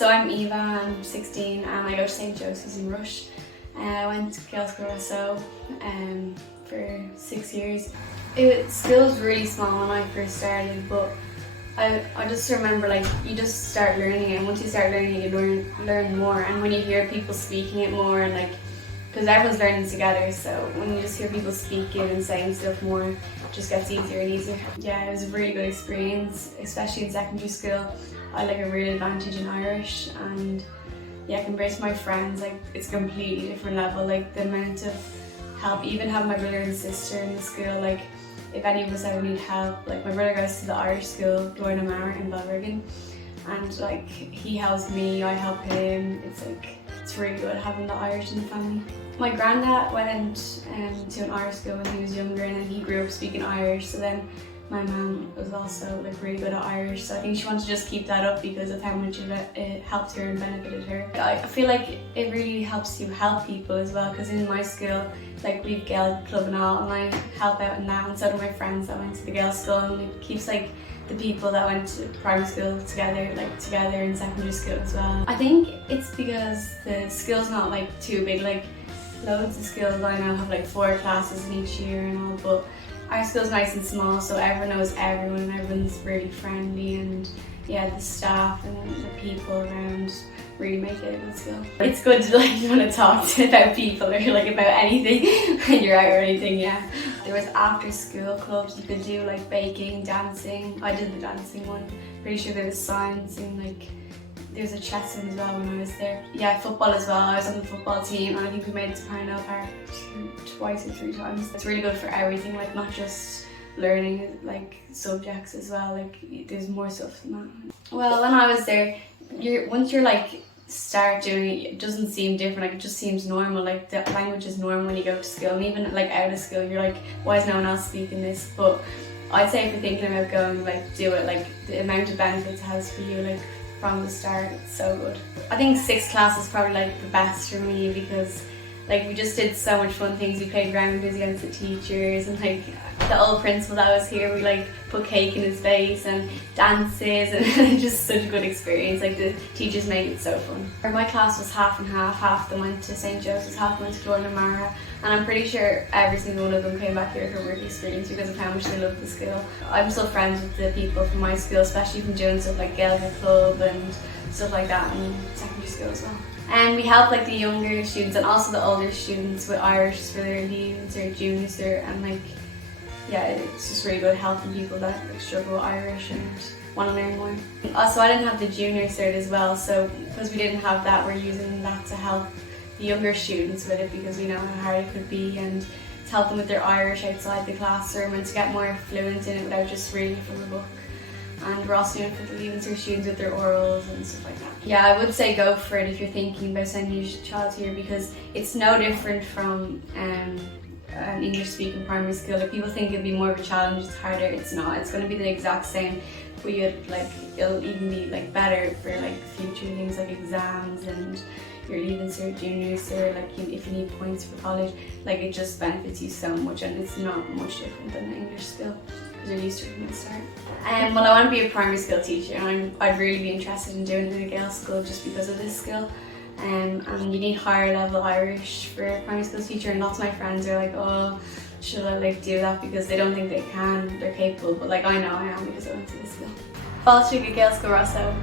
So I'm Aoibhe, I'm 16 and I go to St. Joseph's in Rush. I went to Gaelscoil Ros Eo for 6 years. School was really small when I first started, but I just remember, like, you just start learning it, and once you start learning it, you learn more. And when you hear people speaking it more, and like, because everyone's learning together, so when you just hear people speaking and saying stuff more, it just gets easier and easier. Yeah, it was a really good experience, especially in secondary school. I had like a real advantage in Irish, and yeah, compared to my friends, like, it's a completely different level. Like, the amount of help, even have my brother and sister in the school, like, if any of us ever need help, like, my brother goes to the Irish school, Dorna Mara in Balrigan, and like, he helps me, I help him. It's like, it's really good having the Irish in the family. My granddad went to an Irish school when he was younger, and then he grew up speaking Irish, so then my mum was also like really good at Irish, so I think she wanted to just keep that up because of how much it helped her and benefited her. I feel like it really helps you help people as well, because in my school, like, we've Gael club and all, and I help out in that, and so do my friends that went to the Gael school, and it keeps like the people that went to primary school together, like together in secondary school as well. I think it's because the school's not like too big. Like, loads of schools I know have like 4 classes in each year and all, but our school's nice and small, so everyone knows everyone and everyone's really friendly, and yeah, the staff and the people around really make it a good school. It's good to like want to talk about people or like about anything when you're out or anything, yeah. There was after school clubs you could do, like baking, dancing. I did the dancing one. Pretty sure there was science and like there's a chess one as well when I was there. Yeah, football as well. I was on the football team, and I think we made it to Parnell Park twice or 3 times. It's really good for everything, like not just learning like subjects as well. Like, there's more stuff than that. Well, when I was there, once you're like start doing it, it doesn't seem different. Like, it just seems normal. Like, the language is normal when you go to school, and even like out of school, you're like, why is no one else speaking this? But I'd say if you're thinking about going, like, do it. Like, the amount of benefits it has for you, like, from the start, it's so good. I think 6th class is probably like the best for me, because like, we just did so much fun things. We played rounders against the teachers, and like, the old principal that was here, we like put cake in his face and dances, and just such a good experience. Like, the teachers made it so fun. My class was half and half. Half of them went to St. Joseph's, half went to Dorna Mara, and I'm pretty sure every single one of them came back here for work experience because of how much they loved the school. I'm still friends with the people from my school, especially from doing stuff like Gaelscoil club and stuff like that in secondary school as well. And we help like the younger students and also the older students with Irish for their leavings or juniors there, and like, yeah, it's just really good helping people that like struggle with Irish and want to learn more. Also, I didn't have the junior cert as well, so because we didn't have that, we're using that to help the younger students with it, because we know how hard it could be, and to help them with their Irish outside the classroom and to get more fluent in it without just reading it from the book. And we're also doing it for the leaving cert students with their orals and stuff like that. Yeah, I would say go for it if you're thinking about sending your child here, because it's no different from an English-speaking primary school. Like, people think it'd be more of a challenge, it's harder. It's not. It's going to be the exact same, but it'll even be like better for like future things like exams and your leaving cert, junior cert, like if you need points for college. Like, it just benefits you so much, and it's not much different than the English school, because you're used to it from the start. Well, I want to be a primary school teacher, and I'd really be interested in doing it in a Gael school just because of this skill. And you need higher level Irish for a primary school teacher, and lots of my friends are like, oh, should I like do that, because they don't think they're capable, but like, I know I am because I went to this school. Gaelscoil Ros Eo.